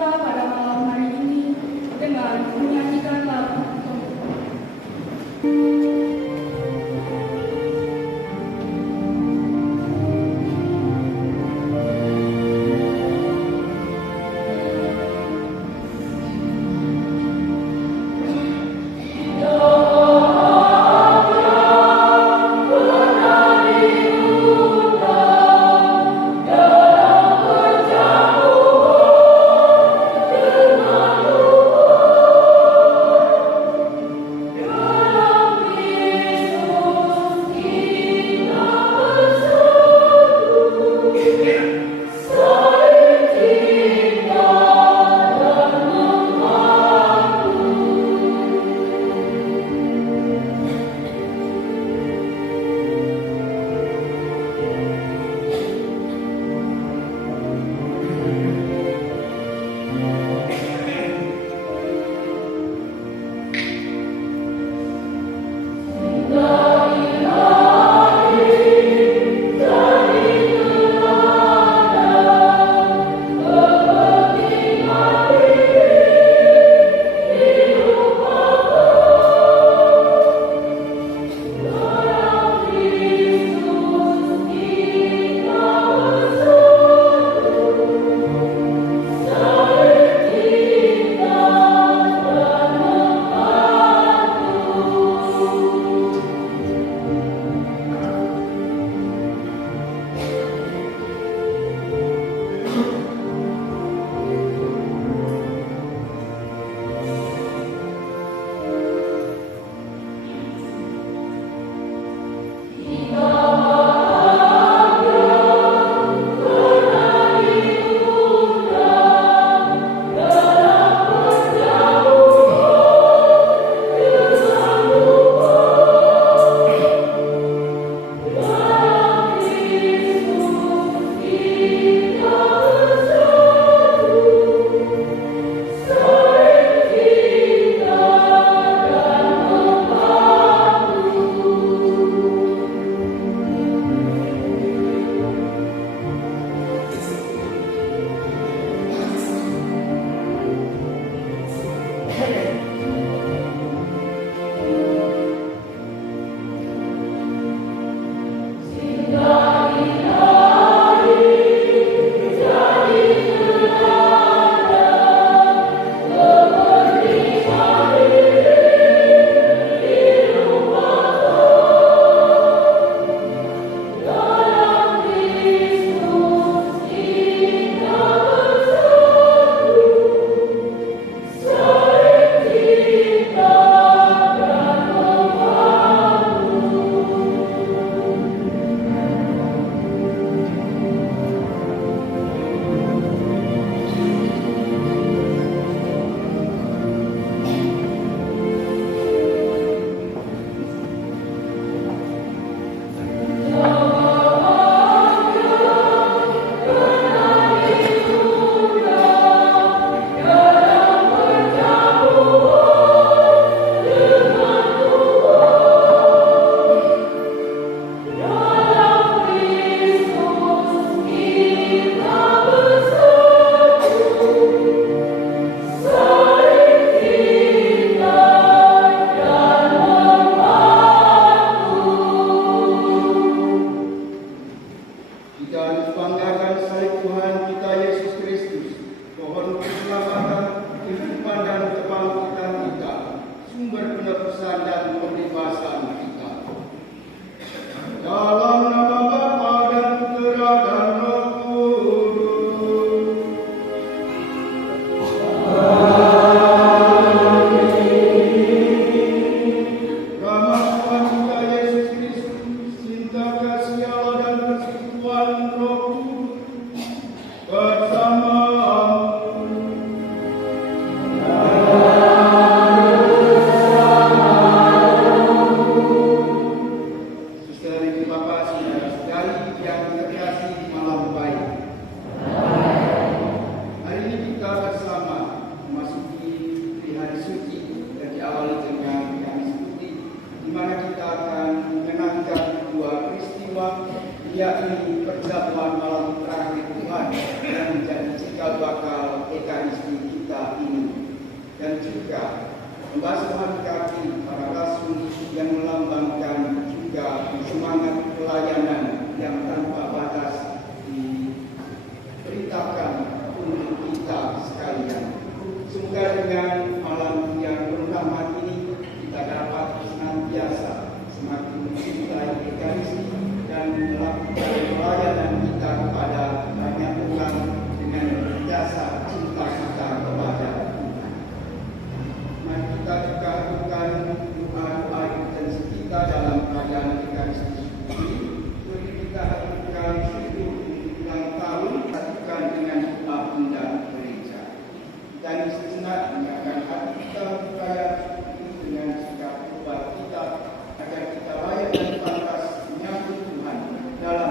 kita pada malam hari ini dengan menyanyikan lagu Pembasahan kaki para rasul yang melambangkan juga semangat pelayanan yang tanpa batas diberitakan untuk kita sekalian. Semoga dengan malam yang berrahmat ini kita dapat senantiasa semakin mencintai Ekaristi dan melakukan pelayanan kita kepada banyak orang dengan jasa cinta kita kepada Tuhan. Kita juga akan doa-doa intensi kita dalam perayaan Ekaristi ini. Jadi kita akan syukur ulang tahun lakukan dengan doa undang gereja. Dan sejenak mengingatkan hati kita percaya dengan sikap doa kita agar kita layak dan pantas menyambut Tuhan dalam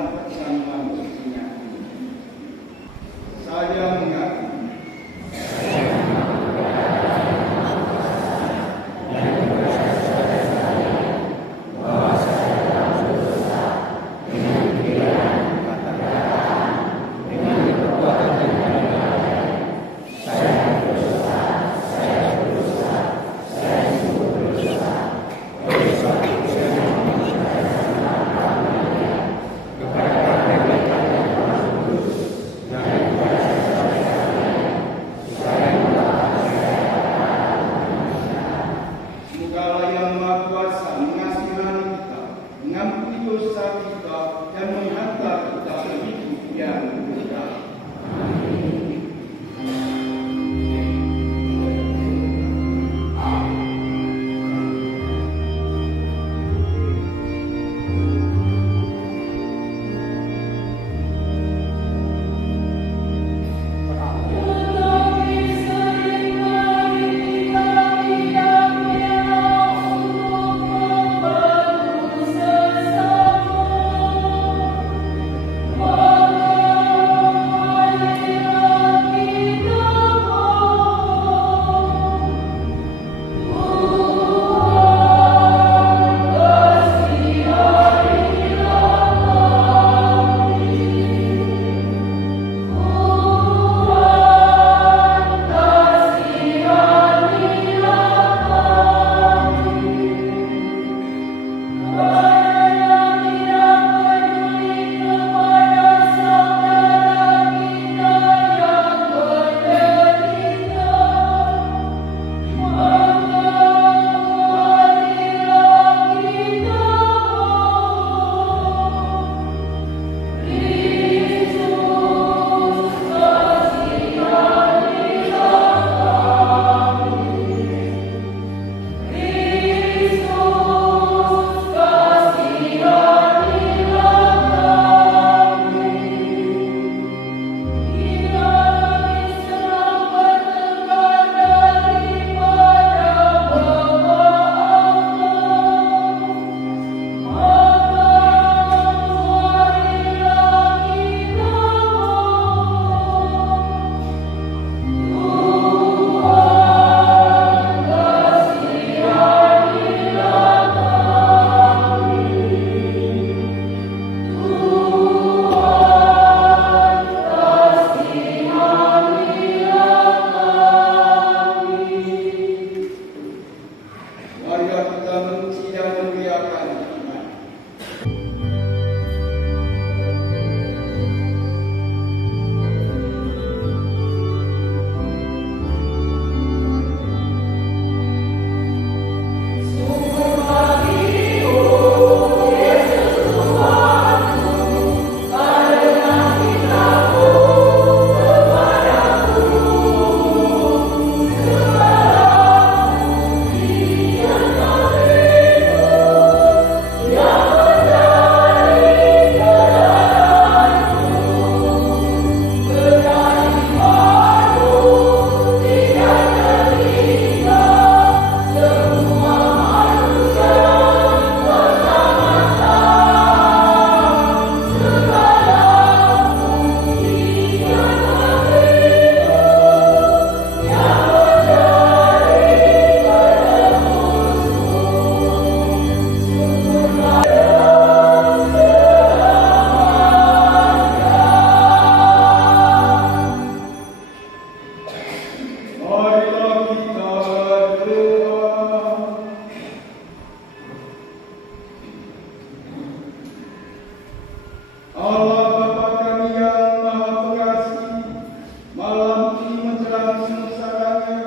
menjelang sengsaranya,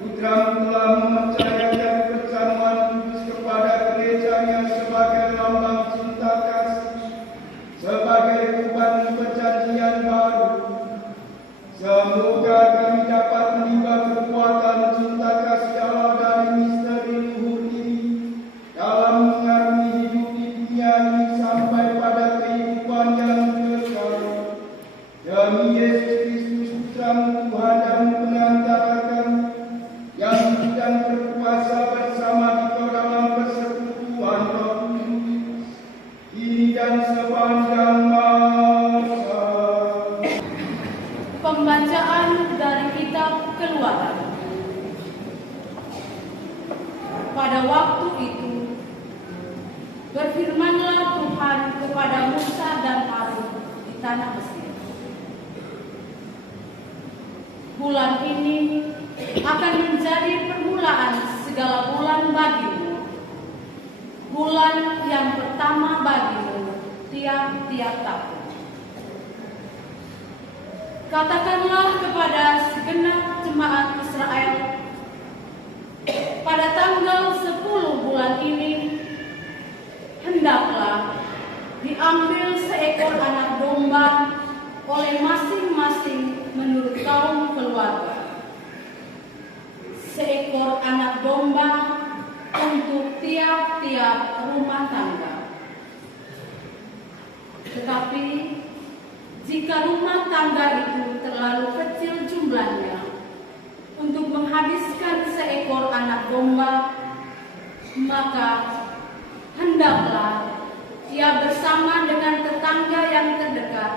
Putramu telah mempercayakan perjamuan kudus kepada gerejanya sebagai lambang cinta kasih, sebagai kurban perjanjian baru. Semoga kami dapat menimba kekuatan cinta kasih Allah dari misteri luhur ini dalam mengarungi hidup di dunia ini sampai pada kehidupan yang kekal. Demi Yesus Kristus, Putramu Tuhan dan Pengantara kami, yang hidup dan berkuasa bersama Dikau dalam persekutuan Roh Kudus, kini dan sepanjang masa. Pembacaan dari Kitab Keluaran. Pada waktu itu, berfirmanlah Tuhan kepada Musa dan Harun di tanah Mesir. Bulan ini akan menjadi permulaan segala bulan bagimu, bulan yang pertama bagimu tiap-tiap tahun. Katakanlah kepada segenap jemaat Israel, pada tanggal 10 bulan ini, hendaklah diambil seekor anak domba oleh masing-masing menurut kaum keluarga. Seekor anak domba untuk tiap-tiap rumah tangga. Tetapi jika rumah tangga itu terlalu kecil jumlahnya untuk menghabiskan seekor anak domba, maka hendaklah ia bersama dengan tetangga yang terdekat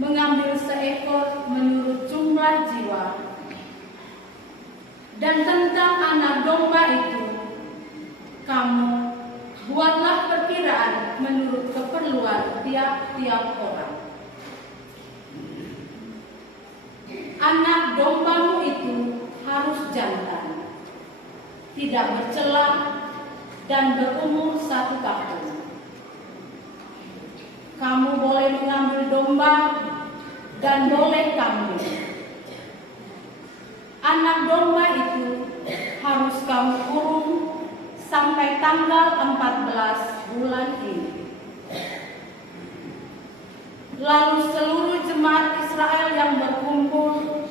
mengambil seekor menurut jumlah jiwa. Dan tentang anak domba itu, kamu buatlah perkiraan menurut keperluan tiap-tiap orang. Anak dombamu itu harus jantan, tidak bercela, dan berumur 1 tahun. Kamu boleh mengambil domba dan boleh kambing. Anak domba itu harus kamu kurung sampai tanggal 14 bulan ini. Lalu seluruh jemaat Israel yang berkumpul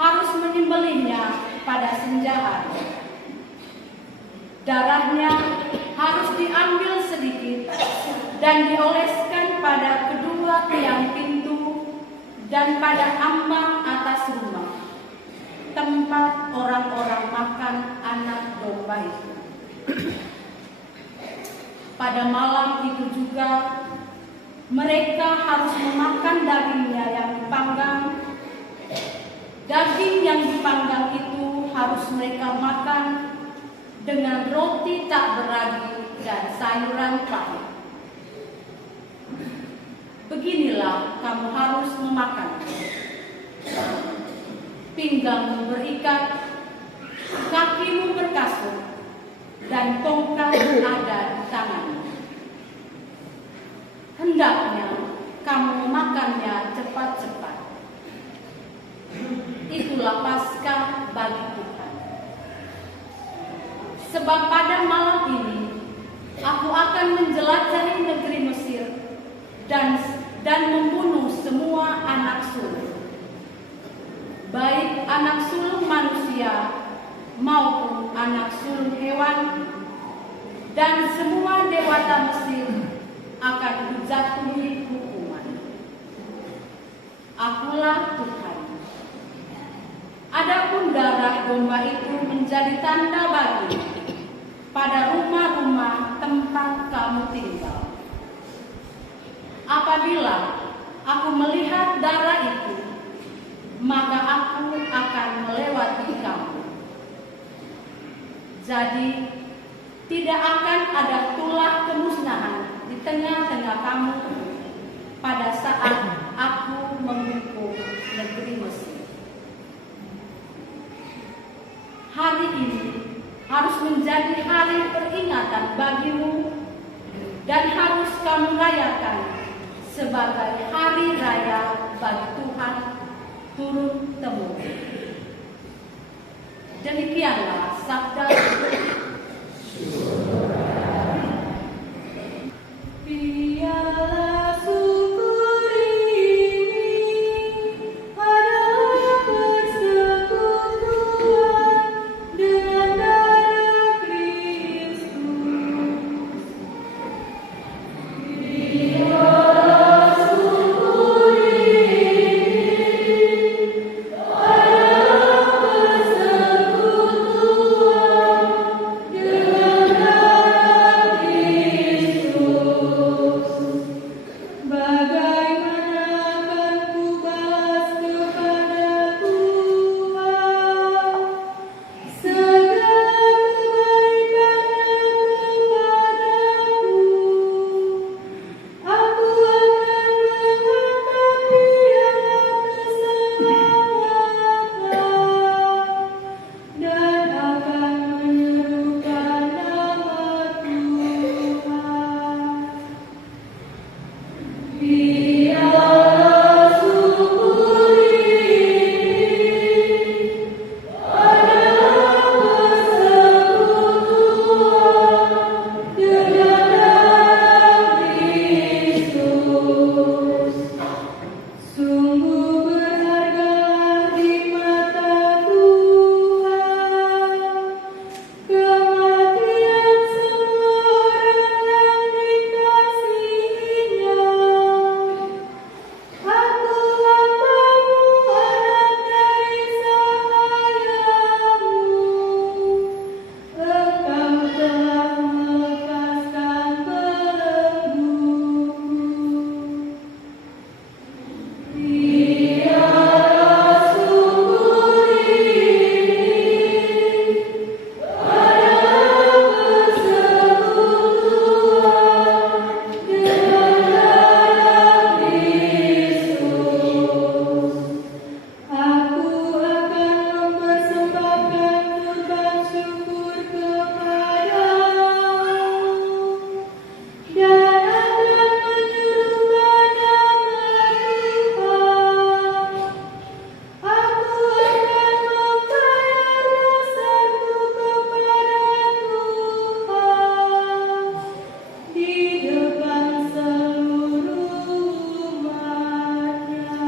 harus menyembelihnya pada senja hari. Darahnya harus diambil sedikit dan dioleskan pada kedua tiang pintu dan pada ambang atas rumah, tempat orang-orang makan anak domba itu. Pada malam itu juga mereka harus memakan dagingnya yang dipanggang. Daging yang dipanggang itu harus mereka makan dengan roti tak beragi dan sayuran pahit. Beginilah kamu harus memakan. Pinggangmu berikat, kakimu berkasut, dan tongkat ada di tanganmu. Hendaknya kamu memakannya cepat-cepat. Itulah Paskah bagi Tuhan. Sebab pada malam ini aku akan menjelajahi negeri Mesir dan membunuh semua anak sulung, baik anak sulung manusia maupun anak sulung hewan, dan semua dewata Mesir akan dijatuhi hukuman. Akulah Tuhan. Adapun darah domba itu menjadi tanda bagi pada rumah-rumah tempat kamu tinggal. Apabila aku melihat darah itu, maka aku akan melewati kamu. Jadi tidak akan ada tulah kemusnahan di tengah-tengah kamu pada saat aku menghukum negeri Mesir. Hari ini harus menjadi hari peringatan bagimu dan harus kamu rayakan sebagai hari raya bagi Tuhan turun temurun. Demikianlah sabda Biarlah syukur ini adalah persekutuan dengan darah Kristus. Biarlah syukur ini adalah persekutuan dengan darah Kristus. Bagaimana akan ku balas kepada Tuhan segala kebaikannya kepadaku? Aku akan mengangkat Dia keselamatan dan akan menyerukan nama Tuhan. Biarlah syukur ini adalah persekutuan dengan darah Kristus. Sungguh berharga di mata Tuhan kematian semua orang yang dikasihinya. Aku hambamu, anak dari sahayamu. Engkau telah melepaskan belengguku. Biarlah syukur ini adalah persekutuan dengan darah Kristus. Aku akan mempersembahkan kurban syukur kepadamu dan akan menyerukan nama Tuhan. Aku akan membayar dosaku kepada Tuhan di depan seluruh umatnya.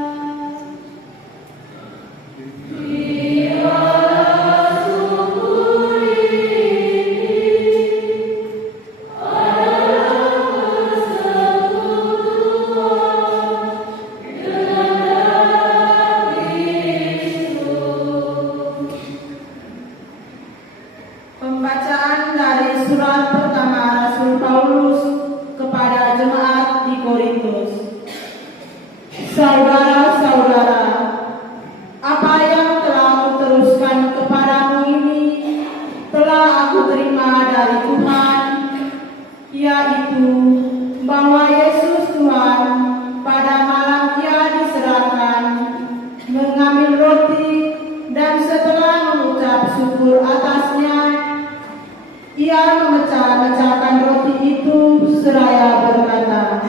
Biarlah syukur ini adalah persekutuan dengan darah Kristus. Pembacaan dari surat pertama Rasul Paulus kepada jemaat di Korintus. Saudara-saudara, apa yang telah kuteruskan kepadamu ini telah aku terima dari Tuhan, yaitu bahwa Yesus Tuhan pada malam Ia diserahkan mengambil roti dan setelah mengucap syukur atasnya, Ia memecah-mecahkan roti itu seraya berkata,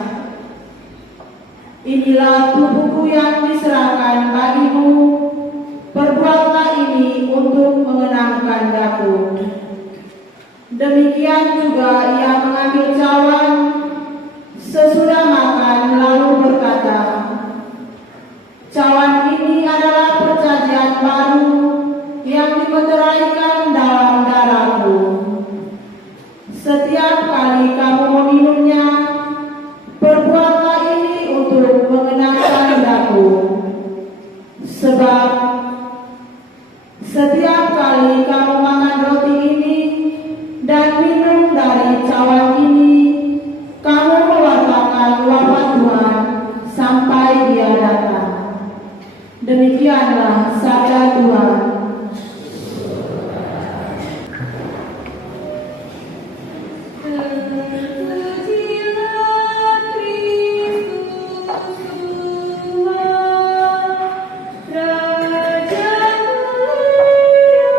"Inilah tubuhku yang diserahkan bagimu, perbuatlah ini untuk mengenangkan aku." Demikian juga Ia mengambil cawan sesudah makan lalu berkata, "Cawan ini adalah perjanjian baru yang dimeteraikan dalam darahku. Setiap kali kamu meminumnya, perbuatlah ini untuk mengenangkan aku. Sebab setiap kali kamu makan roti ini dan minum dari cawan ini, kamu mewartakan wafat Tuhan sampai Dia datang." Demikianlah sabda Tuhan. Terpujilah Kristus Tuhan, Raja mulia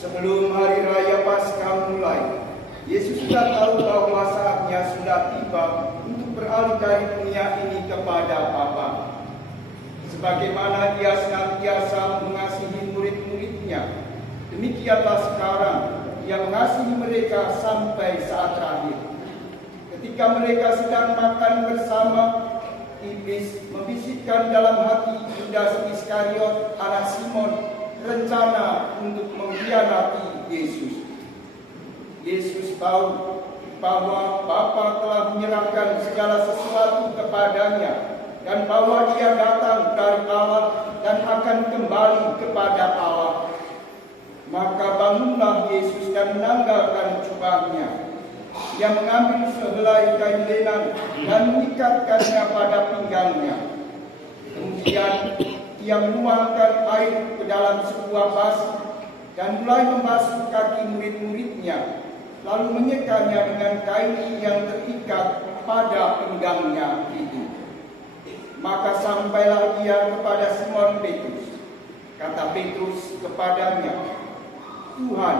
Sebelum hari raya Paskah mulai, Yesus sudah tahu bahwa saatnya sudah tiba untuk beralih dari dunia ini kepada Bapa. Sebagaimana Dia senantiasa mengasihi murid-muridnya, demikianlah sekarang Dia mengasihi mereka sampai saat terakhir. Ketika mereka sedang makan bersama, iblis membisikkan dalam hati Yudas Iskariot, anak Simon, rencana untuk mengkhianati Yesus. Yesus tahu bahwa Bapa telah menyerahkan segala sesuatu kepadanya dan bahwa Dia datang dari Allah dan akan kembali kepada Allah. Maka bangunlah Yesus dan menanggalkan jubahnya. Dia mengambil sehelai kain lenan dan mengikatkannya pada pinggangnya. Kemudian Dia menuangkan air ke dalam sebuah basi dan mulai membasuh kaki murid-muridnya, lalu menyekanya dengan kain yang terikat pada pinggangnya itu. Maka sampailah Ia kepada Simon Petrus. Kata Petrus kepadanya, "Tuhan,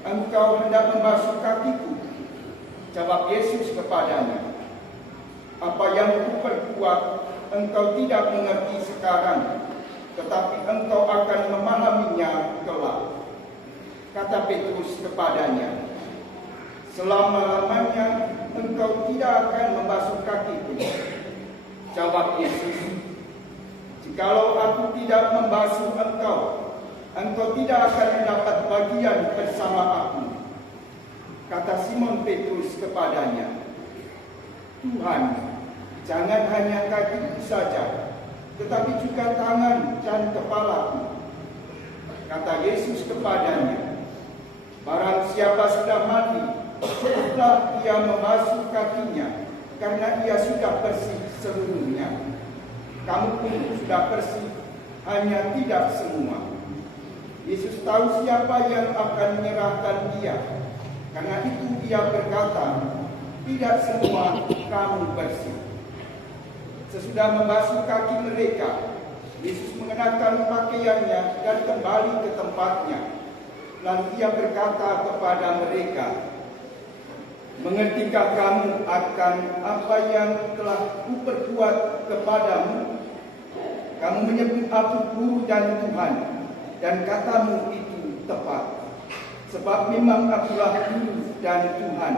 Engkau hendak membasuh kakiku?" Jawab Yesus kepadanya, "Apa yang kuperbuat engkau tidak mengerti sekarang, tetapi engkau akan memahaminya kelak." Kata Petrus kepadanya, "Selama-lamanya engkau tidak akan membasuh kakiku." Jawab Yesus, "Jikalau aku tidak membasuh engkau, engkau tidak akan mendapat bagian bersama aku." Kata Simon Petrus kepadanya, "Tuhan, jangan hanya kakiku saja, tetapi juga tangan dan kepalaku." Kata Yesus kepadanya, "Barang siapa sudah mandi, cukuplah ia membasuh kakinya, karena ia sudah bersih seluruhnya. Kamu pun sudah bersih, hanya tidak semua." Yesus tahu siapa yang akan menyerahkan Dia. Karena itu Dia berkata, "Tidak semua kamu bersih." Sesudah membasuh kaki mereka, Yesus mengenakan pakaiannya dan kembali ke tempatnya. Lalu Dia berkata kepada mereka, "Mengertikah kamu akan apa yang telah kuperbuat kepadamu? Kamu menyebut aku Guru dan Tuhan, dan katamu itu tepat. Sebab memang akulah Guru dan Tuhan.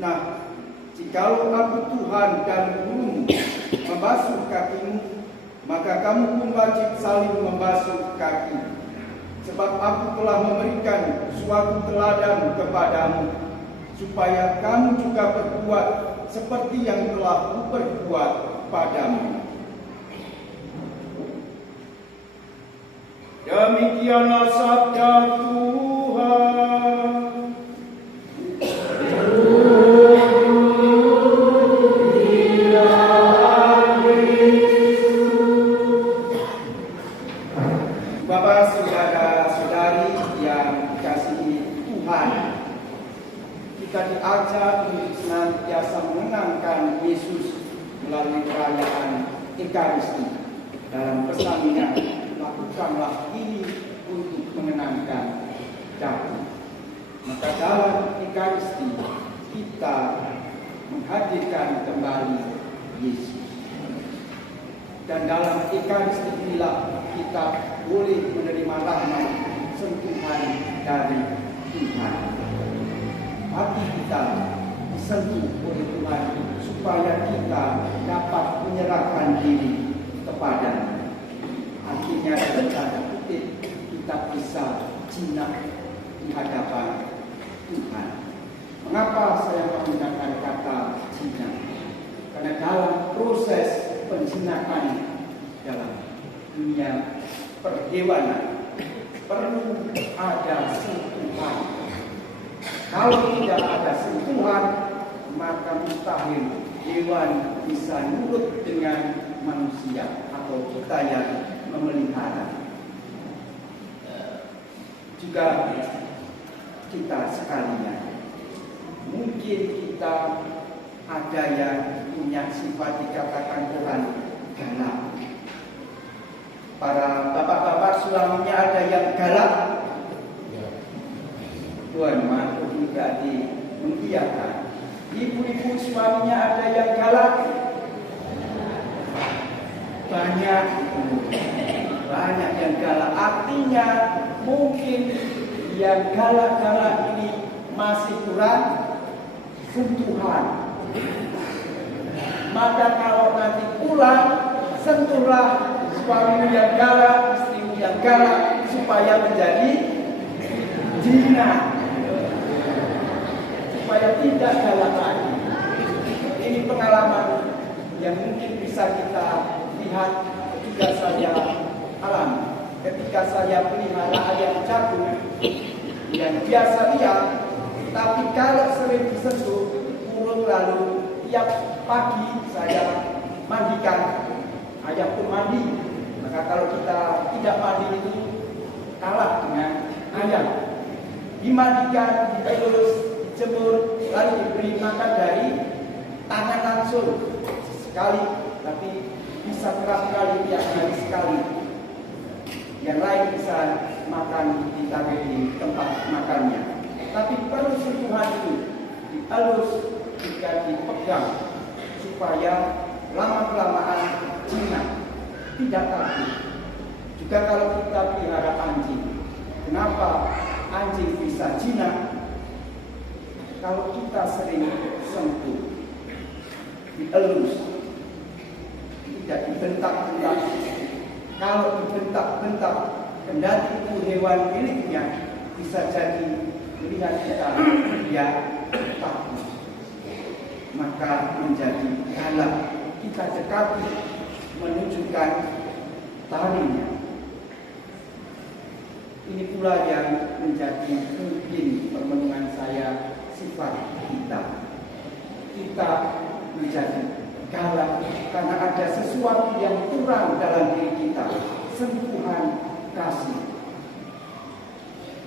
Nah, jikalau aku Tuhan dan Guru membasuh kakimu, maka kamu pun wajib saling membasuh kaki. Sebab aku telah memberikan suatu teladan kepadamu, supaya kamu juga berbuat seperti yang telah kuperbuat padamu." Demikianlah sabda Tuhan. Bapak, saudara-saudari yang dikasihi Tuhan, kita diajak untuk senantiasa mengenangkan Yesus melalui perayaan Ekaristi. Dalam pesannya, lakukanlah ini untuk mengenangkan Datuk. Maka dalam Ekaristi kita menghadirkan kembali Yesus. Dan dalam Ekaristi inilah kita boleh menerima rahmat sentuhan dari Tuhan. Hati kita disentuh oleh Tuhan supaya kita dapat menyerahkan diri kepada-Nya. Akhirnya dalam tanda kutip kita bisa jinak di hadapan Tuhan. Mengapa saya menggunakan kata jinak? Karena dalam proses penjinakan dalam dunia perhewanan perlu ada sentuhan. Kalau tidak ada sentuhan, maka mustahil hewan bisa nurut dengan manusia atau kita yang memelihara. Juga kita sekalian, mungkin kita ada yang punya sifat dikatakan Tuhan galak. Para bapak-bapak suaminya ada yang galak, Tuhan Maha juga mengiyakan. Ibu-ibu suaminya ada yang galak, banyak yang galak. Artinya mungkin yang galak-galak ini masih kurang sentuhan. Maka kalau nanti pulang, sentuhlah suamimu yang galak, istrimu yang galak, supaya menjadi jinak, supaya tidak galak lagi. Ini pengalaman yang mungkin bisa kita lihat, juga saya alami ketika saya pelihara ayam jago yang biasa lihat, tapi kalau sering disentuh turun, lalu tiap pagi saya mandikan, ayam pun mandi. Maka kalau kita tidak mandi itu kalah dengan ayam. Dimandikan, dielus, dijemur, lalu diberi makan dari tangan langsung sekali, tapi bisa kerap kali tiap hari sekali. Yang lain bisa makan ditaruh di tempat makannya. Tapi perlu sentuhan itu, dielus, jika dipegang, supaya lama-kelamaan jinak, tidak takut. Juga kalau kita pelihara anjing, kenapa anjing bisa jinak? Kalau kita sering sentuh, dielus, tidak dibentak-bentak. Kalau dibentak-bentak, kendati itu hewan miliknya, bisa jadi melihat kita, dia takut, maka menjadi galak. Kita dekati, menunjukkan taringnya. Ini pula yang menjadi mungkin permenungan saya, sifat kita. Kita menjadi galak karena ada sesuatu yang kurang dalam diri kita, sentuhan kasih.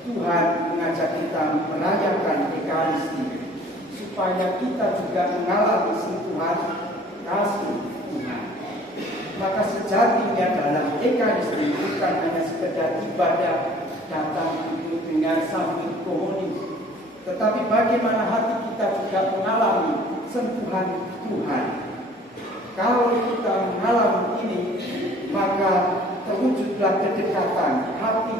Tuhan mengajak kita merayakan Ekaristi supaya kita juga mengalami sentuhan kasih Tuhan. Maka sejatinya dalam Ekaristi bukan hanya sekedar ibadah datang itu dengan sambut kohoni, tetapi bagaimana hati kita juga mengalami sentuhan Tuhan. Kalau kita mengalami ini, maka terwujudlah kedekatan hati,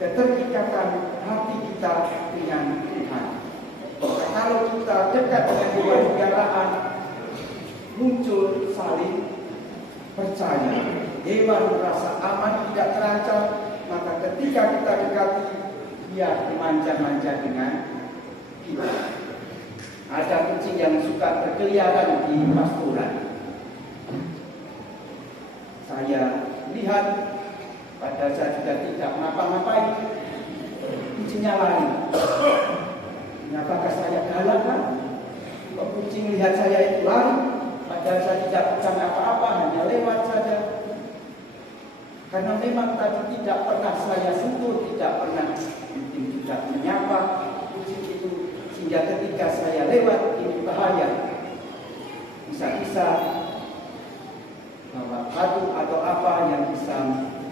keterikatan hati kita dengan Tuhan. Kalau kita dekat dengan kewarganegaraan, muncul saling percaya. Hewan merasa aman, tidak terancam, maka ketika kita dekati, dia dimanja-manja dengan kita. Ada kucing yang suka berkeliaran di pasturan. Saya lihat, padahal saya juga tidak ngapa-ngapain, kucingnya lari. Apakah saya galak kan? Kok kucing lihat saya itu lari? Padahal saya tidak pegang apa-apa, hanya lewat saja. Karena memang tadi tidak pernah saya sentuh, tidak pernah mungkin juga menyapa kucing itu, sehingga ketika saya lewat ini bahaya. Bisa-bisa bawa batu atau apa yang bisa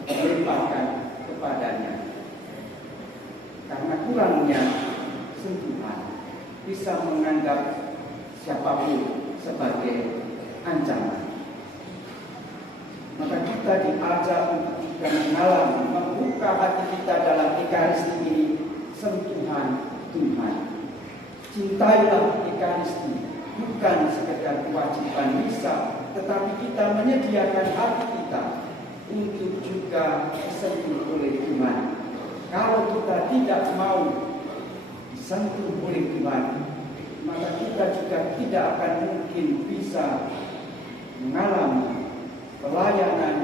melemparkan kepadanya. Karena kurangnya sentuhan, bisa menganggap siapapun sebagai ancaman. Maka kita diajak untuk juga mengalami, membuka hati kita dalam Ekaristi ini, sentuhan Tuhan. Cintailah Ekaristi, bukan sekedar kewajiban misa, tetapi kita menyediakan hati kita untuk juga disentuh oleh Tuhan. Kalau kita tidak mau disentuh oleh Tuhan, maka kita juga tidak akan mungkin bisa mengalami pelayanan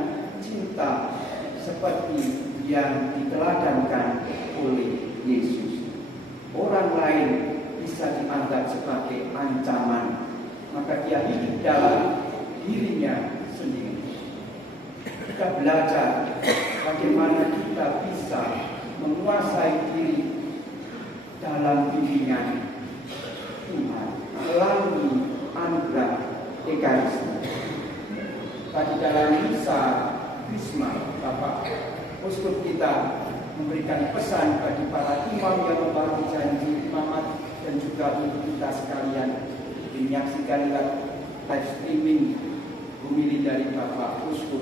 cinta seperti yang diteladankan oleh Yesus. Orang lain bisa dianggap sebagai ancaman, maka dia hidup dalam dirinya sendiri. Kita belajar bagaimana kita bisa menguasai diri dalam bimbingan Tuhan melalui anugerah Ekaristi. Tadi dalam misa Krisma, Bapak Uskup kita memberikan pesan bagi para imam yang membawa janji imamat dan juga untuk kita sekalian menyaksikan live streaming homili dari Bapak Uskup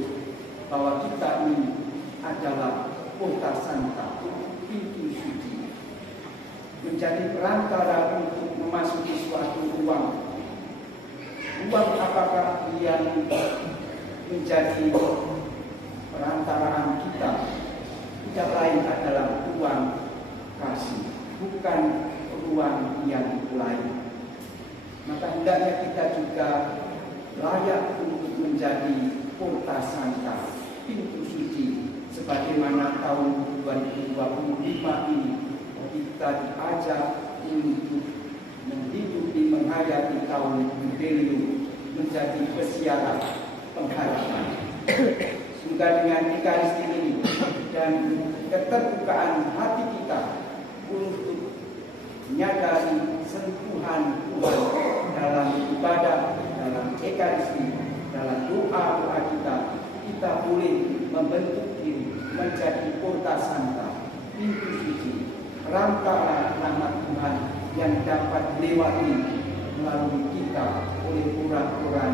bahwa kita ini adalah kota santa, pintu suci, menjadi perantara untuk memasuki suatu ruang. Ruang apakah yang menjadi perantaraan kita? Tidak lain adalah ruang kasih, bukan ruang yang lain. Maka hendaknya kita juga layak untuk menjadi kota santa, pintu suci, sebagaimana tahun 2025 ini kita diajak untuk menghidupi, menghayati tahun jubileum menjadi pesiaran pengharapan. Semoga dengan Ekaristi ini dan keterbukaan hati kita untuk menyadari sentuhan Tuhan dalam ibadah, dalam Ekaristi, dalam doa-doa kita boleh membentuk diri menjadi kota santa, pintu suci, perantara rahmat Tuhan yang dapat dilewati melalui kita oleh orang-orang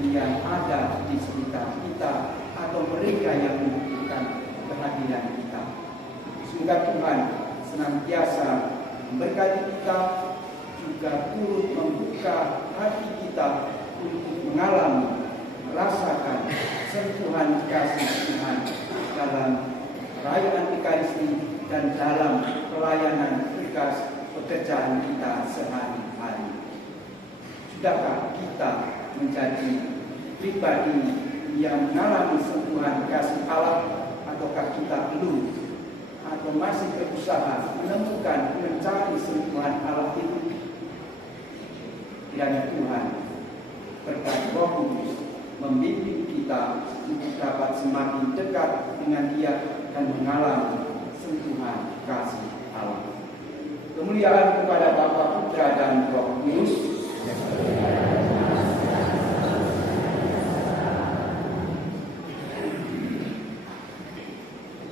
yang ada di sekitar kita atau mereka yang membutuhkan kehadiran kita. Semoga Tuhan senantiasa memberkati kita, juga turut membuka hati kita untuk mengalami, merasakan sentuhan kasih Tuhan dalam perayaan Ekaristi dan dalam pelayanan tugas pekerjaan kita sehari-hari. Sudahkah kita menjadi pribadi yang mengalami sentuhan kasih Allah, ataukah kita belum, atau masih berusaha menemukan, mencari sentuhan Allah itu? Kiranya Tuhan berkat Roh Kudus membimbing kita untuk dapat semakin dekat dengan Dia dan mengalami sentuhan kasih Allah. Kemuliaan kepada Bapa, Putra dan Roh Kudus.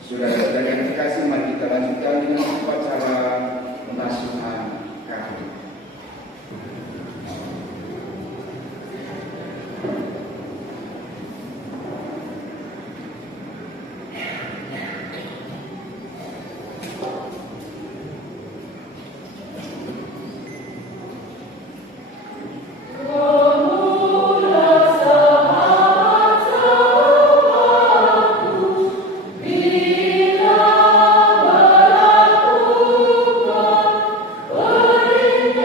Saudara-saudara yang terkasih, mari kita lanjutkan dengan upacara pengasuhan kami. Bila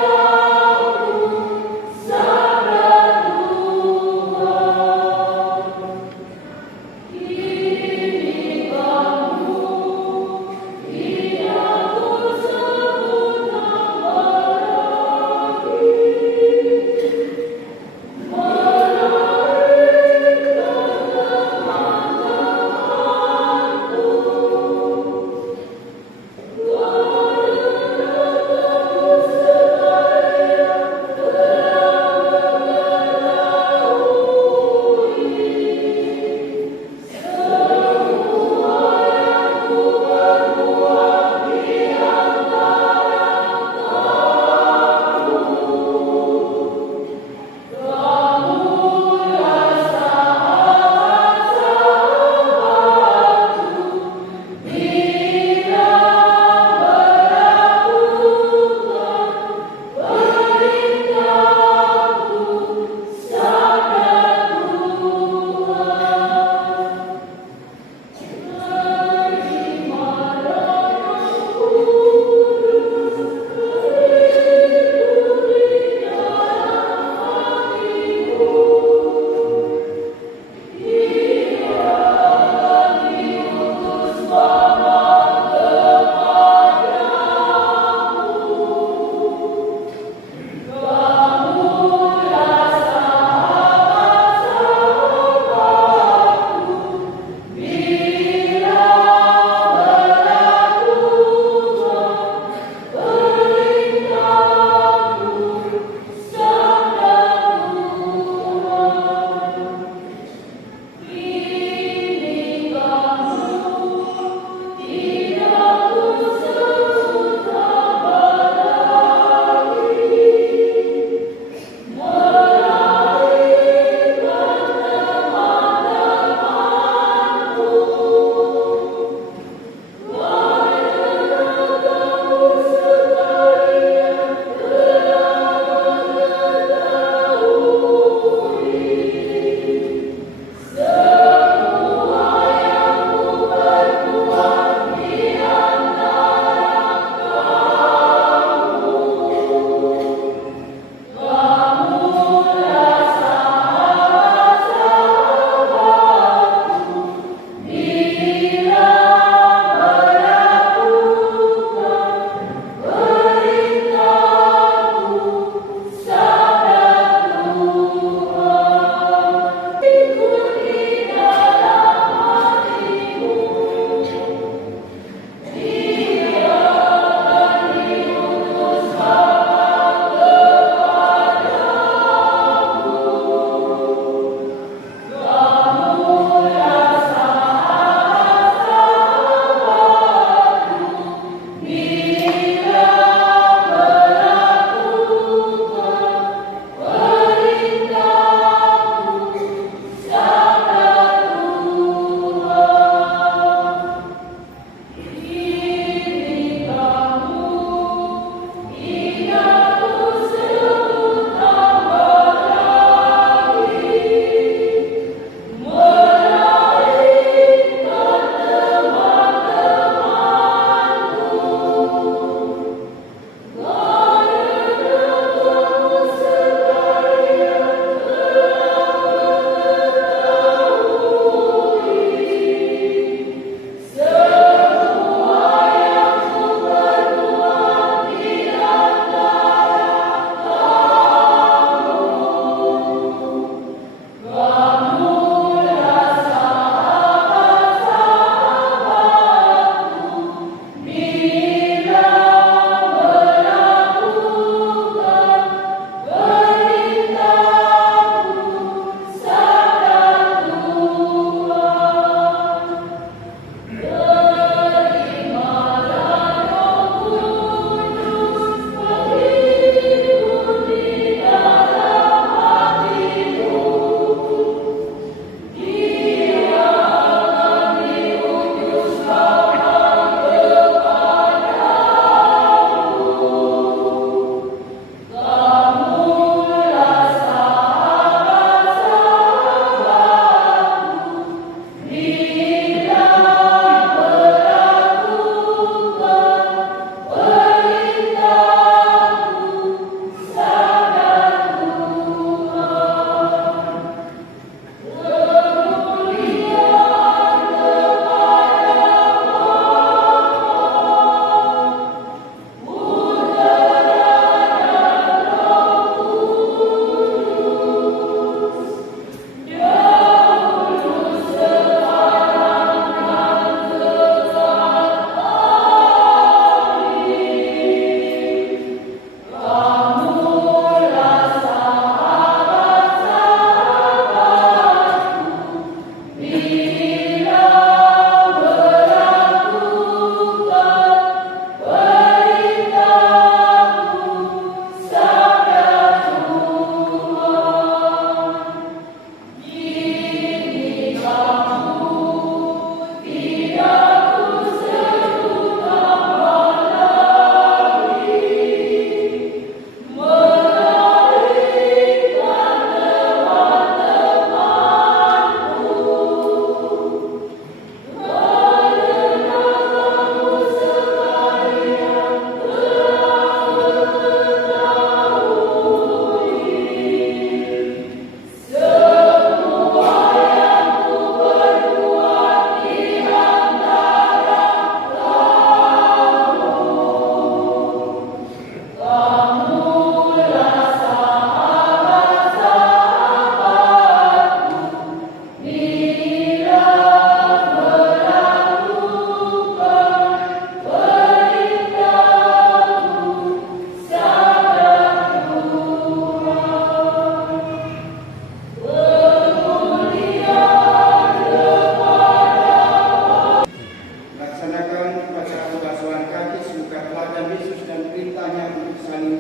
teladan Yesus dan perintahnya untuk saling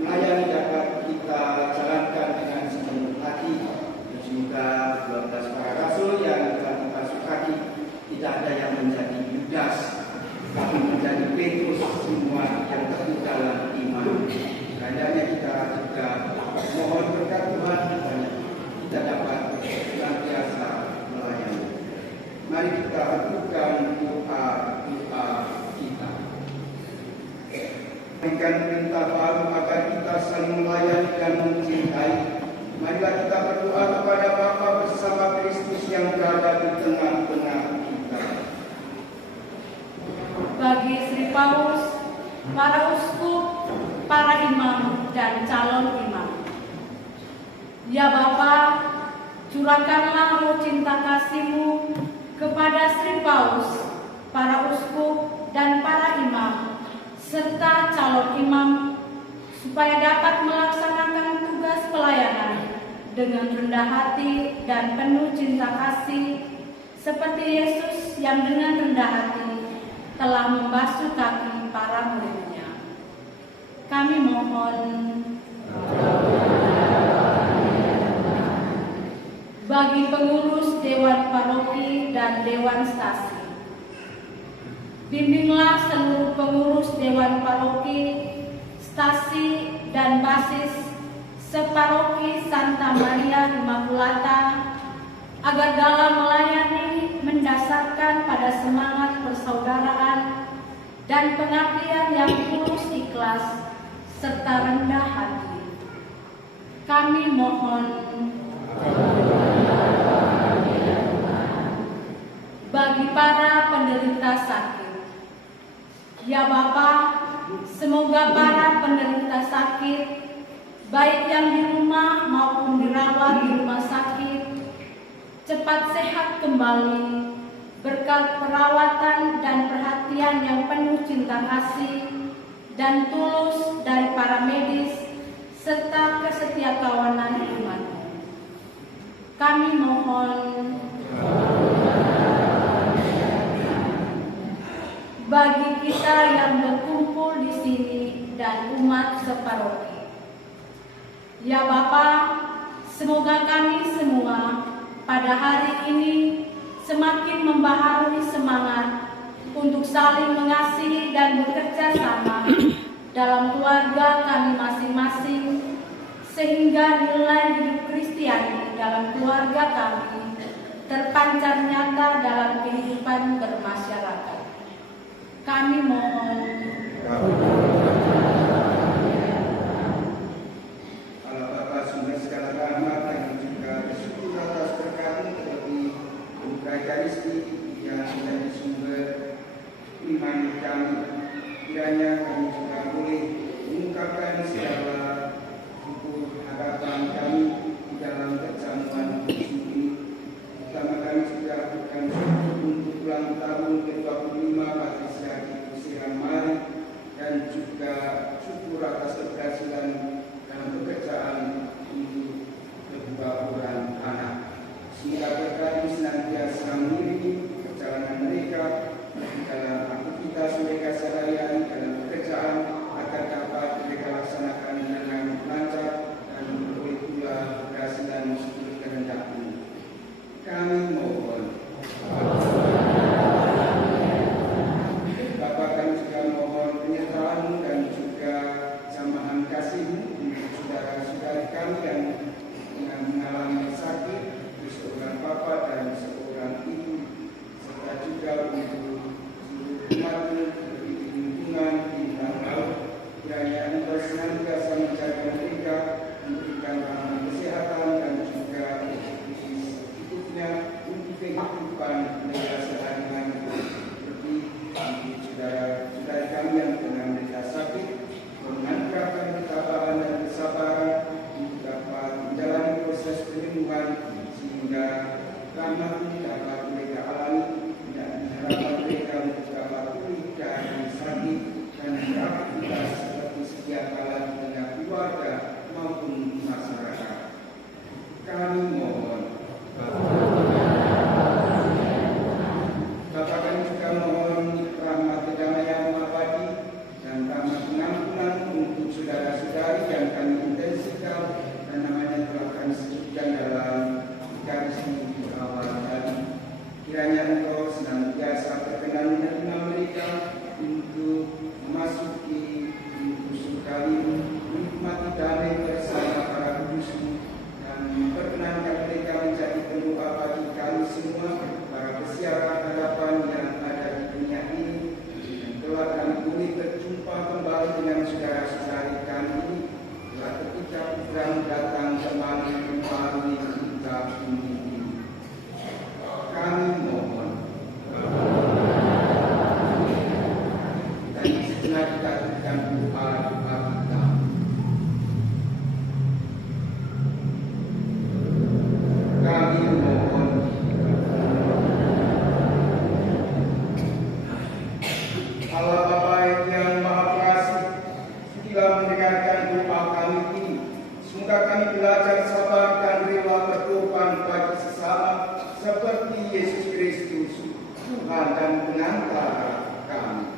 melayani dapat kita jalankan dengan sepenuh hati. Dan semoga 12 para rasul yang telah membasuh kaki tidak ada yang menjadi Yudas, tapi menjadi Petrus, semua yang teguh dalam iman. Hendaknya kita juga mohon berkat Tuhan supaya kita dapat senantiasa melayani. Mari kita lakukan doa kita. Berikan perintah baru agar kita saling melayani dan mencintai. Marilah kita berdoa kepada Bapa bersama Kristus yang berada di tengah-tengah kita. Bagi Sri Paus, para uskup, para imam, dan calon imam. Ya Bapa, curahkanlah roh cinta kasih-Mu kepada Sri Paus, para uskup, dan para imam, serta calon imam, supaya dapat melaksanakan tugas pelayanan dengan rendah hati dan penuh cinta kasih, seperti Yesus yang dengan rendah hati telah membasuh kaki para murid-Nya. Kami mohon bagi pengurus Dewan Paroki dan Dewan Stasi. Bimbinglah seluruh pengurus Dewan Paroki, Stasi, dan Basis separoki Santa Maria Immaculata agar dalam melayani mendasarkan pada semangat persaudaraan dan pengabdian yang tulus ikhlas serta rendah hati. Kami mohon bagi para penderita sakit. Ya Bapa, semoga para penderita sakit, baik yang di rumah maupun dirawat di rumah sakit, cepat sehat kembali berkat perawatan dan perhatian yang penuh cinta kasih dan tulus dari para medis serta kesetiakawanan iman. Kami mohon bagi kita yang berkumpul di sini dan umat separoki. Ya Bapa, semoga kami semua pada hari ini semakin membaharui semangat untuk saling mengasihi dan bekerja sama dalam keluarga kami masing-masing, sehingga nilai hidup Kristiani dalam keluarga kami terpancar nyata dalam kehidupan bermasyarakat. Kami mohon Allah Bapa sumber segala rahmat dan juga bersyukur atas berkat-Mu terlebih Eucharistik yang menjadi sumber iman kami. Kiranya kami juga boleh mengungkapkan segala syukur harapan kami di dalam perjamuan kudus ini. Pertama kami juga akan syukur untuk ulang tahun ke-25 Patriarki Kusira Mari dan juga syukur atas keberhasilan dalam pekerjaan untuk kedua orang anak. Semoga berkat ini senantiasa mengiringi perjalanan mereka dalam aktivitas mereka sehari-hari dalam pekerjaan agar dapat mereka laksanakan dengan lancar dan memperoleh pula keberhasilan sesuai kehendak-Mu. Kami mohon. Bapa, kami juga mohon penyertaan-Mu dan juga jamahan kasih-Mu untuk saudara-saudari kami yang mengalami sakit, seorang bapa dan seorang ibu, serta juga untuk seluruh umat-Mu di lingkungan bintang laut. Kiranya Engkau senantiasa menjaga mereka, memberikan rahmat kesehatan dan juga hidupnya untuk kehidupan mereka sehari-hari. Seperti untuk saudara-saudari kami yang tengah mereka sakit, menganugerahkan ketabahan dan kesabaran untuk dapat menjalani proses penyembuhan sehingga rahmat-Mu dapat mereka alami dan harapan mereka untuk dapat pulih dari sakit dan beraktivitas seperti sedia kala di tengah keluarga maupun masyarakat. Kami mohon. Bapa, kami juga mohon rahmat kedamaian abadi Allah Bapa yang Maha Pengasih, sudilah mendengarkan doa kami ini. Semoga kami belajar sabar dan rela berkorban bagi sesama seperti Yesus Kristus, Tuhan dan pengantara kami.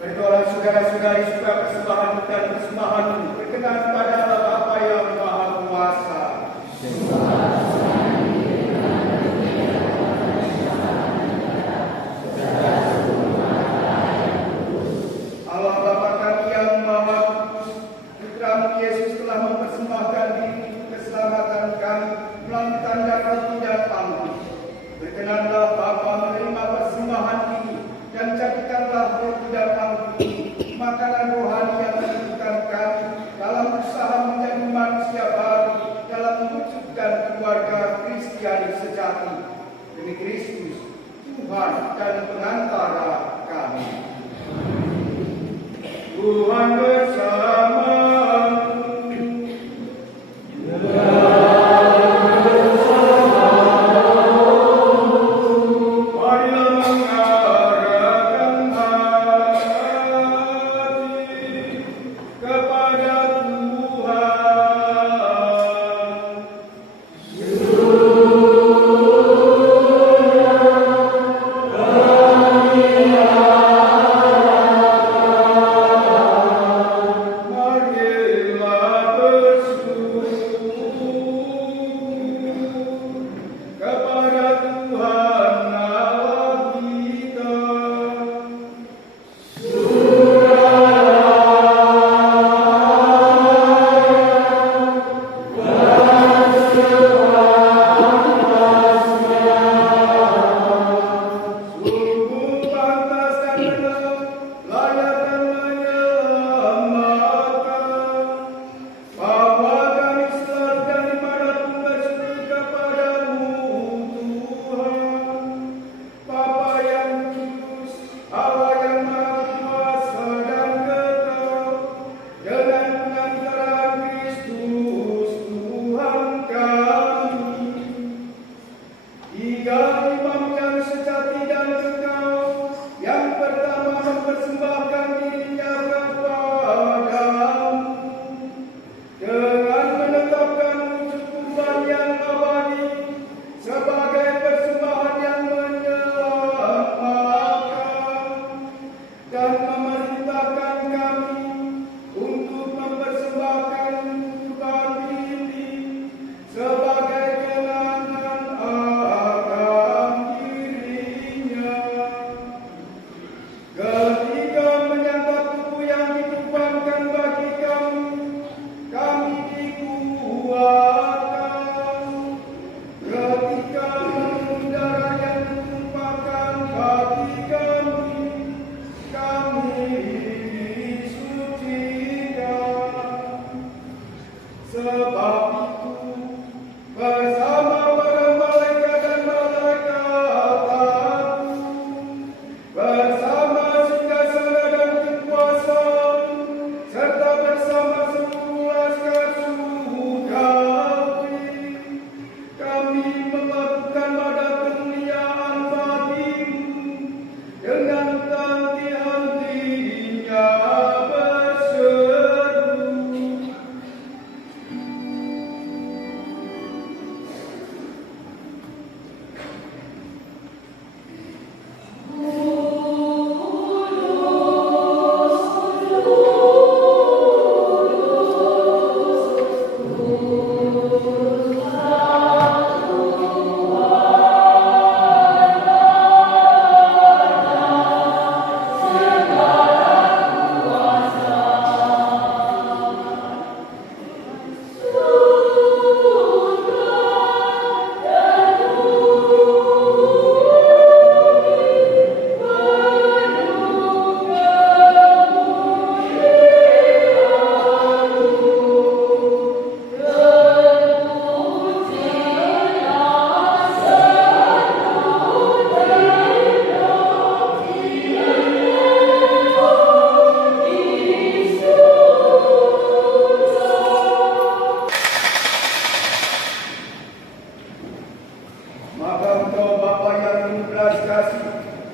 Berdoa saudara-saudari suka persembahan dan persembahan berkenan pada Allah Bapa yang Maha Kuasa. Allah Bapa kami yang Maha Kudus, Putra-Mu Yesus telah mempersembahkan diri keselamatan kami melalui tanda roti dan anggur. Berkenanlah Bapa menerima persembahan ini dan jadikanlah roti dan anggur ini makanan rohani yang menentukan kami dalam usaha menjadi manusia baru dalam mewujudkan keluarga Kristiani sejati demi Kristus, Tuhan dan pengantara kami. Tuhan bersamamu. Tuhan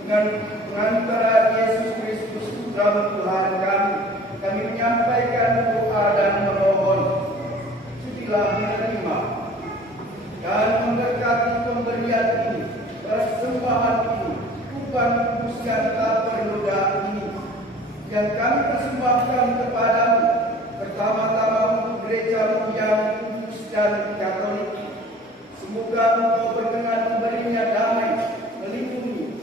dengan pengantaran Yesus Kristus Putra Tuhan kami menyampaikan doa dan memohon. Sudilah menerima dan memberkati pemberian ini, persembahan ini, kurban kudus yang tak bernoda ini, yang kami persembahkan kepadamu, pertama-tama untuk gereja yang kudus dan Katolik. Semoga Engkau berkenan memberinya damai, melindungi,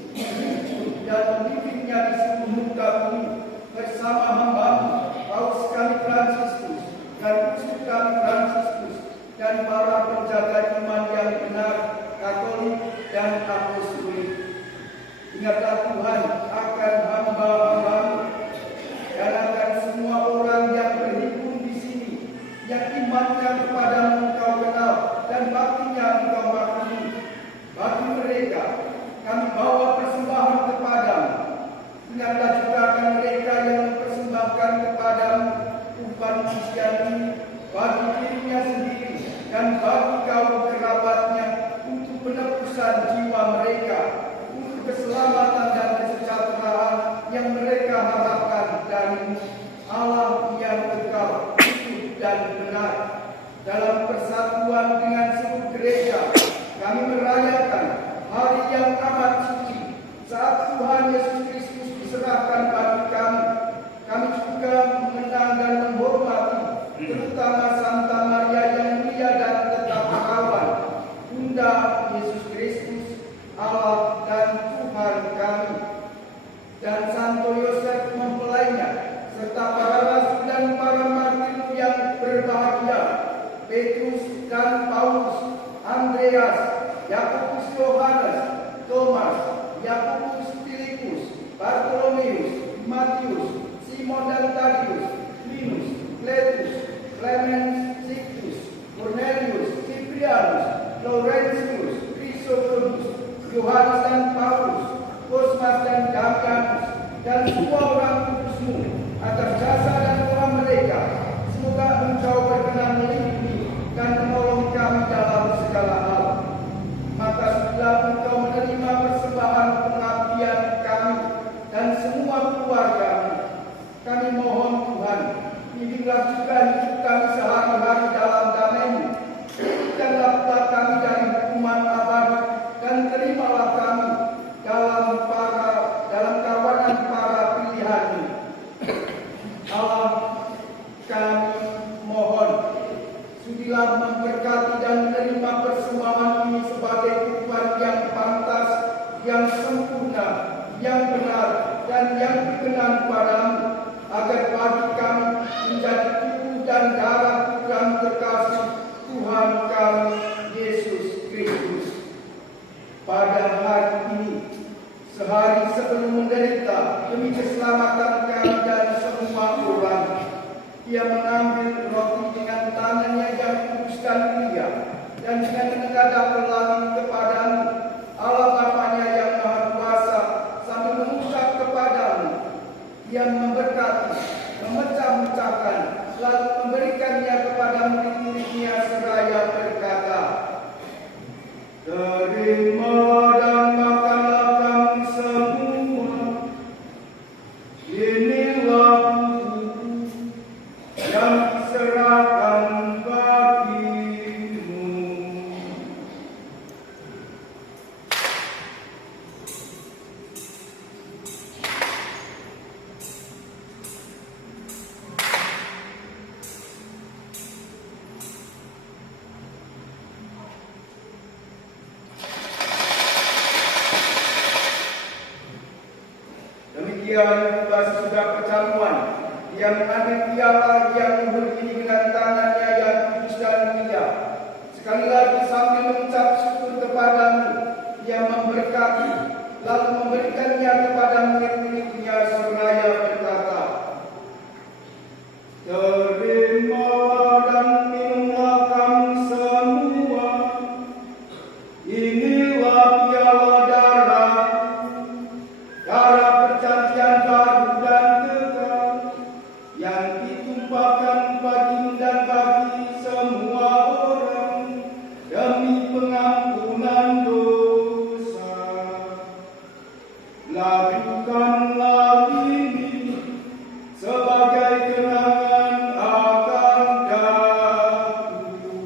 dan membimbingnya di seluruh muka bumi bersama hamba-Mu, Paus kami Fransiskus dan Uskup kami Fransiskus dan para penjaga iman yang benar, Katolik dan Apostolik. Ingatlah Tuhan akan hamba-hamba-Mu dan akan semua orang yang berhimpun di sini, yang imannya kepadamu Engkau kenal dan baktinya Engkau maklumi. Bagi mereka kami bawa persembahan kepadamu. Ingatlah juga akan mereka yang mempersembahkan kepadamu kurban Kristian ini bagi dirinya sendiri dan bagi kaum kerabatnya, untuk penebusan jiwa mereka, untuk keselamatan dan kesejahteraan yang mereka harapkan dari Allah yang kekal, hidup dan benar. Dalam persatuan dengan seluruh gereja, kami merayakan hari yang amat suci saat Tuhan Yesus Kristus diserahkan bagi kami. Kami juga mengenang dan menghormati terutama Santa Maria yang mulia dan tetap perawan, Bunda Yesus Kristus, Allah dan Tuhan kami, dan Santo Yosef mempelainya, serta para rasul dan para martir yang berbahagia, Petrus dan Paulus, Andreas, Yakobus Yohanes, Thomas, Yakobus Filipus, Bartolomeus, Matius, Simon dan Tadius, Linus, Cletus, Clemens, Sictus, Cornelius, Cyprianus, Laurentius, Chrysogonus, Yohanes dan Paulus, Cosmas dan Damianus, dan semua orang kudus-Mu atas jasa dan doa mereka. Semoga Engkau berkenan melindungi dan menolong kami dalam segala hal. Maka setelah Engkau menerima persembahan pengabdian kami dan semua keluarga kami mohon Tuhan, bimbinglah juga hidup kami sehari-hari dalam damai-Mu, berikanlah pula kami dari hukuman abadi, dan terimalah kami dalam kawanan para pilihan-Mu. Allah, kami mohon, sudilah memberkati dan menerima persembahan ini sebagai kurban yang pantas, yang sempurna, yang benar, dan yang berkenan padamu, agar bagi kami menjadi tubuh dan darah Tuhan terkasih, Tuhan kami Yesus Kristus. Pada hari ini, sehari sebelum menderita demi keselamatan kami dan semua orang, Ia mengambil roti dengan tangannya yang kudus dan mulia, dan dengan menghadap ke langit kepadamu, Allah Bapanya yang Maha Kuasa, sambil mengucap kepadamu. Ia memberkati, memecah-mecahkan, lalu memberikannya kepada murid-muridnya seraya berkata, "Terimalah dan makanlah kamu semua. Inilah tubuhku yang diserahkan bagimu." Demikian pula sesudah perjamuan, Ia mengambil piala yang luhur ini dengan tangannya yang kudus dan mulia. Sekali lagi sambil mengucap syukur kepadamu, Ia memberkati, lalu memberikannya kepada murid-muridnya seraya berkata, "Terimalah dan minumlah kamu semua. Inilah piala darahku, darah perjanjian baru dan kekal, yang ditumpahkan bagimu dan bagi semua orang demi pengampunan dosa. lakukanlah ini sebagai kenangan akan daku.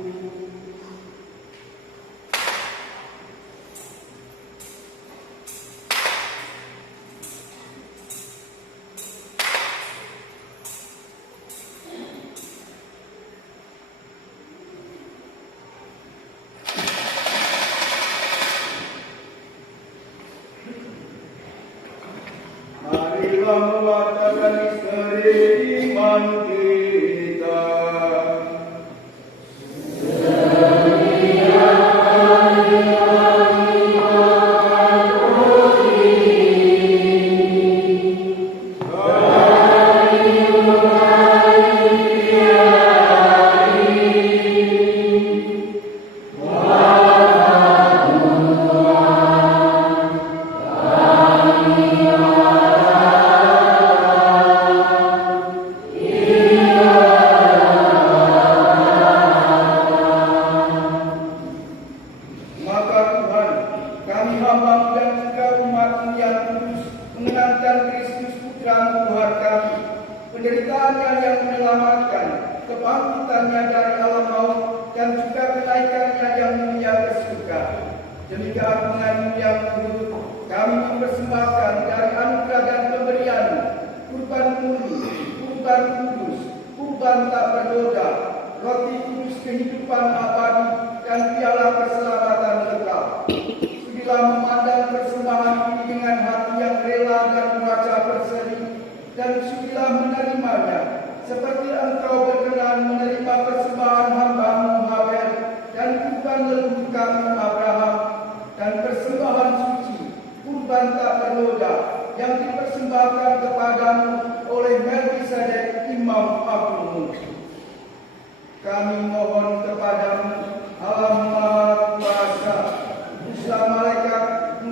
Marilah mewatakan misteri iman kita. Maka Tuhan, kami hamba dan juga umat yang kudus mengenangkan Kristus Putra Tuhan kami, penderitaannya yang menyelamatkan, kebangkitannya dari alam maut, dan juga kenaikannya yang mulia ke surga. Demi keagungan yang luhur, kami mempersembahkan dari anugerah dan pemberian kurban murni, kurban kudus, kurban tak bernoda, roti kudus kehidupan abadi, dan piala keselamatan kekal. Sudilah memandang persembahan ini dengan hati yang rela dan wajah berseri, dan sudilah menerimanya, seperti Engkau berkenan menerima persembahan hamba-Mu Habel dan kurban leluhur kami Abraham, dan persembahan suci, kurban tak bernoda yang dipersembahkan kepadamu oleh Melkisedek Imam Agung. Kami mohon kepadamu, Allah Maha Kuasa, utuslah malaikat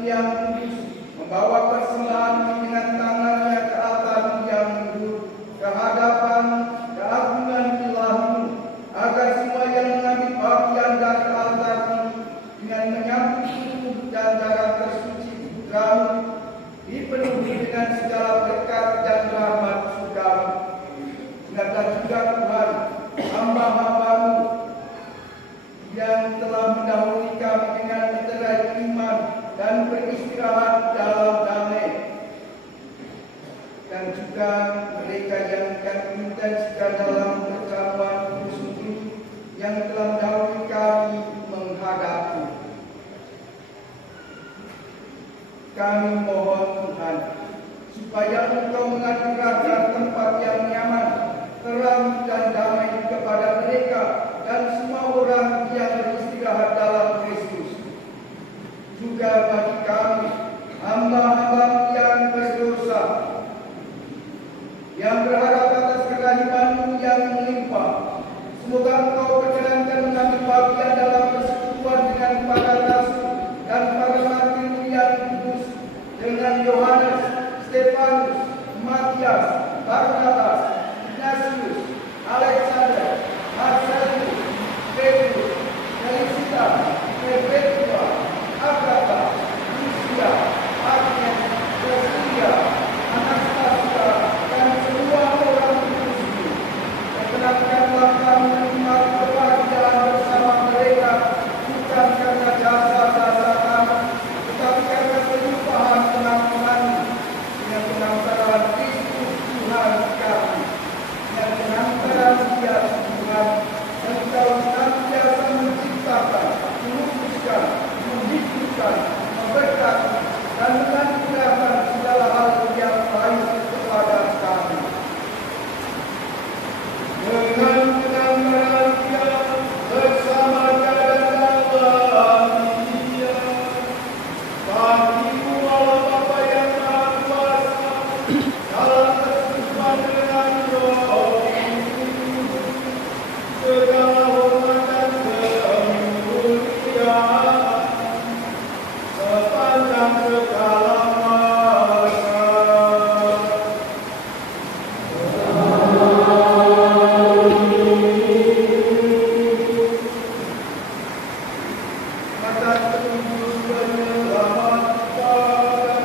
yang kudus membawa persembahan ini dengan tangannya ke altar-Mu yang luhur, ke hadapan keagungan Ilahmu, agar semua yang mengambil bagian dari altar ini dengan menyambut tubuh dan darah tersuci Putra-Mu dipenuhi dengan segala berkat dan rahmat surga-Mu. Ingatlah juga Tuhan, hamba-hamba-Mu yang telah mendahului kami dengan meterai iman dan beristirahat dalam damai, dan juga mereka yang kami intenskan dalam perjamuan kudus ini yang telah mendahului kami menghadap-Mu. Kami mohon Tuhan, supaya Engkau menganugerahkan tempat yang nyaman, terang dan damai kepada mereka dan semua orang yang beristirahat dalam Kristus. Juga bagi kami, hamba-hamba yang berdosa, yang berharap atas kerahiman-Mu yang melimpah, semoga Engkau perkenankan mengambil bagian dalam persekutuan dengan para rasul dan para martir-Mu yang kudus, dengan Yohanes, Stefanus, Matias, Barnabas, Ignatius, Alexander, Marcelus, Petrus, Felicita, Perpetua, Agatha, Lucia, Agnes, Cecilia, Anastasia, dan semua orang kudus ini. Perkenankanlah kami menikmat kebahagiaan bersama mereka, bukan karena jasa-jasa kami, tetapi karena penyumpahan pengampunan dengan pengantaran Kristus Tuhan kami. Dengan pengantaran Dia Tuhan, Engkau senantiasa menciptakan, melukiskan, menghidupkan, memberkati, dan menganugerahkan segala hal yang baik kepada kami. Dengan pengantaran Dia bersama dan dalam Dia, Bagimu Allah Bapa yang Maha Kuasa, dalam persekutuan dengan Roh Kudus, segala hormat dan kemuliaan sepanjang segala masa. Maka petunjuk penyelamat dan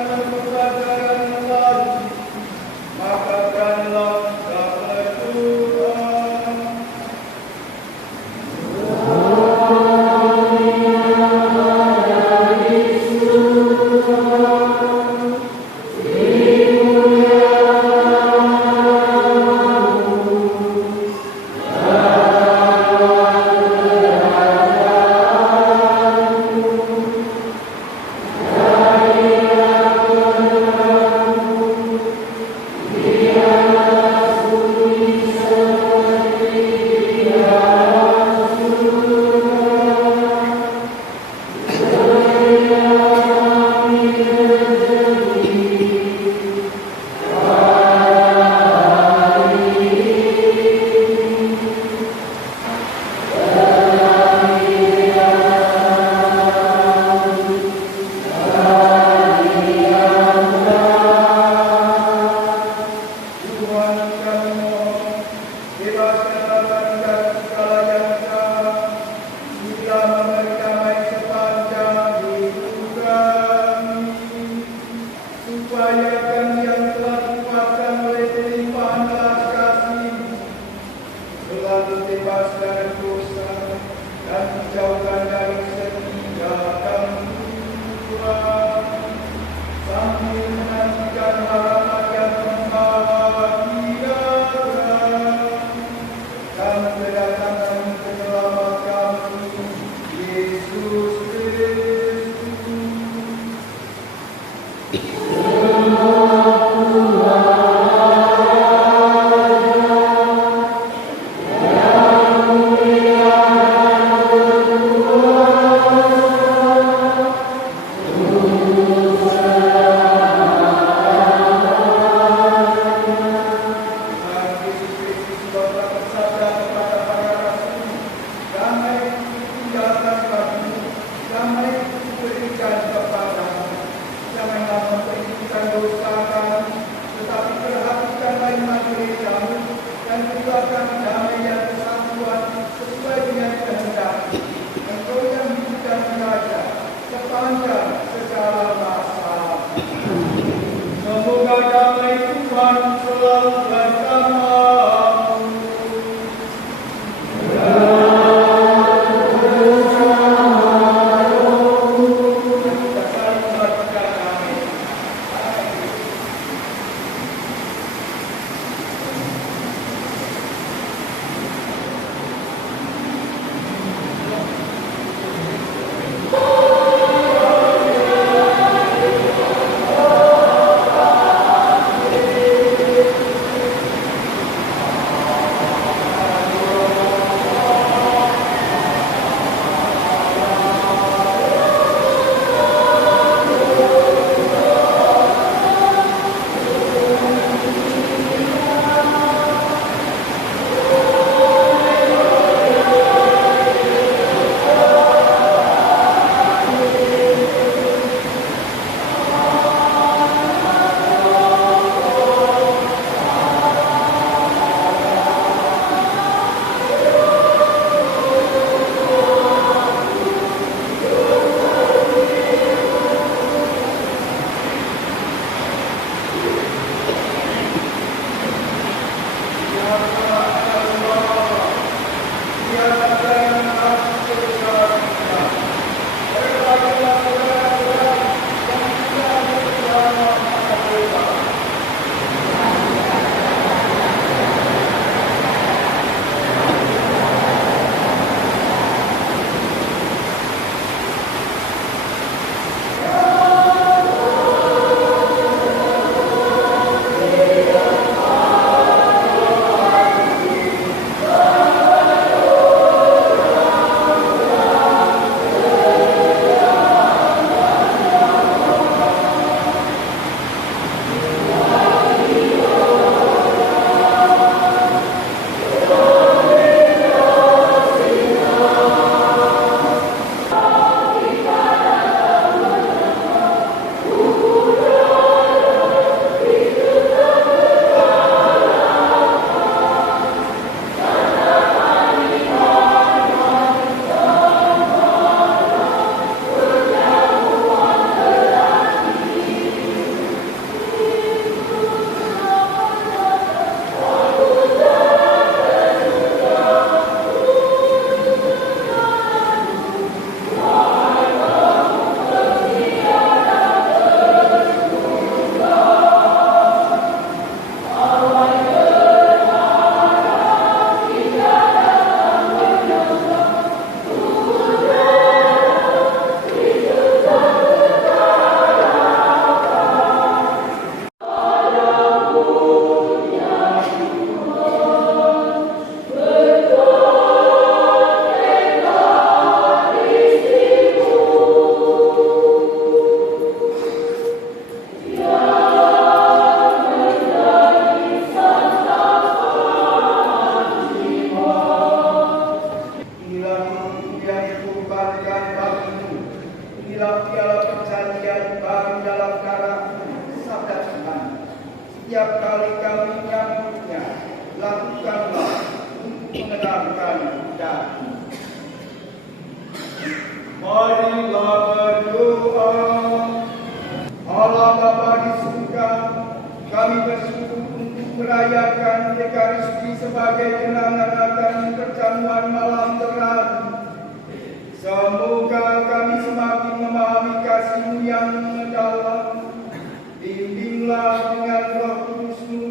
upayakan yang telah dikuatkan oleh limpahan belas kasih, selalu bebas dari dosa dan dijauhkan dari segala gangguan, sambil menantikan harapan yang membahagiakan dan kedatangan penyelamat kami, Yesus Kristus. Semoga damai Tuhan selalu bersamamu. Setiap kali kami menyambutnya, lakukanlah untuk menenangkan daging. Marilah berdoa. Allah Bapa di surga, merayakan Ekaristi sebagai kenangan akan perjamuan malam terang. Semoga kami semakin memahami kasih-Mu yang mendalam. Bimbinglah dengan Roh Kudus-Mu,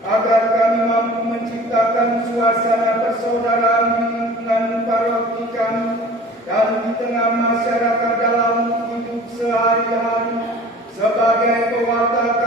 agar kami mampu menciptakan suasana persaudaraan di lingkungan paroki kami dan di tengah masyarakat dalam hidup sehari-hari sebagai pewarta